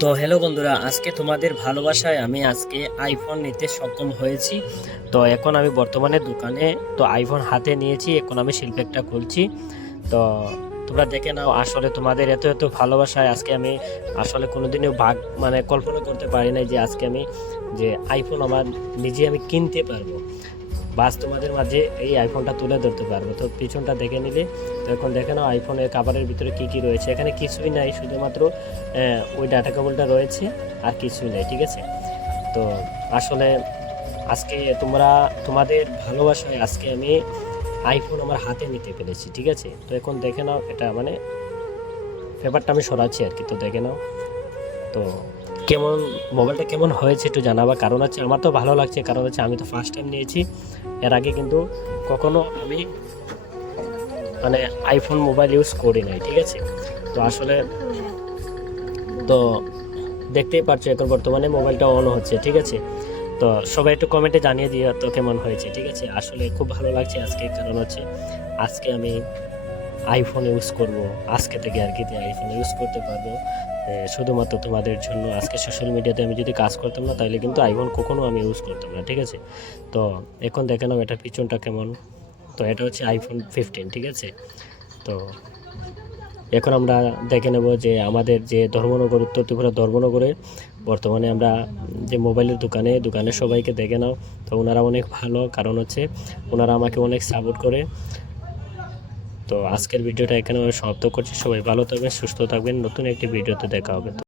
তো হ্যালো বন্ধুরা, আজকে তোমাদের ভালোবাসায় আমি আজকে আইফোন নিতে সক্ষম হয়েছি। তো এখন আমি বর্তমানে দোকানে তো আইফোন হাতে নিয়েছি, এখন আমি শিল্পেকটা খুলছি। তো তোমরা দেখে নাও, আসলে তোমাদের এত এত ভালোবাসায় আজকে আমি আসলে কোনোদিনও কল্পনা করতে পারি নাই যে আজকে আমি যে আইফোন আমার নিজে আমি কিনতে পারবো, বাস তোমাদের মাঝে এই আইফোনটা তুলে ধরতে পারবো। তো পিছনটা দেখে নিলে, তো এখন দেখে নাও আইফোনের কাভারের ভিতরে কি কি রয়েছে। এখানে কিছুই নাই, শুধুমাত্র ওই ডাটা কেবলটা রয়েছে, আর কিছুই নাই, ঠিক আছে। তো আসলে আজকে তোমাদের ভালোবাসায় আজকে আমি আইফোন আমার হাতে নিতে পেরেছি, ঠিক আছে। তো এখন দেখে নাও, এটা পেপারটা আমি সরাচ্ছি আর কি। তো দেখে নাও, তো কেমন মোবাইলটা কেমন হয়েছে একটু জানাবা। কারণ হচ্ছে আমার তো ভালো লাগছে, কারণ হচ্ছে আমি তো ফার্স্ট টাইম নিয়েছি। এর আগে কিন্তু কখনো আমি আইফোন মোবাইল ইউজ করি নাই, ঠিক আছে। তো আসলে তো দেখতেই পাচ্ছ এখন বর্তমানে মোবাইলটা অন হচ্ছে, ঠিক আছে। তো সবাই একটু কমেন্টে জানিয়ে দিও তো কেমন হয়েছে, ঠিক আছে। আসলে খুব ভালো লাগছে আজকে, কারণ হচ্ছে আজকে আমি আইফোন ইউজ করব, আজকে থেকে আর কি আইফোন ইউজ করতে পারবো শুধুমাত্র তোমাদের জন্য। আজকে সোশ্যাল মিডিয়াতে আমি যদি কাজ করতাম না, তাহলে কিন্তু আইফোন কখনো আমি ইউজ করতাম না, ঠিক আছে। তো এখন দেখে নাও এটা পিছনটা কেমন। তো এটা হচ্ছে আইফোন 15, ঠিক আছে। তো এখন আমরা দেখে নেব যে আমাদের যে ধর্মনগর, উত্তর ত্রিপুরা ধর্মনগরে বর্তমানে আমরা যে মোবাইলের দোকানে সবাইকে দেখে নাও। তো ওনারা অনেক ভালো, কারণ হচ্ছে ওনারা আমাকে অনেক সাপোর্ট করে। তো আজকের ভিডিওটা এখানে আমি সমাপ্ত করছি। সবাই ভালো থাকবেন, সুস্থ থাকবেন, নতুন একটি ভিডিওতে দেখা হবে।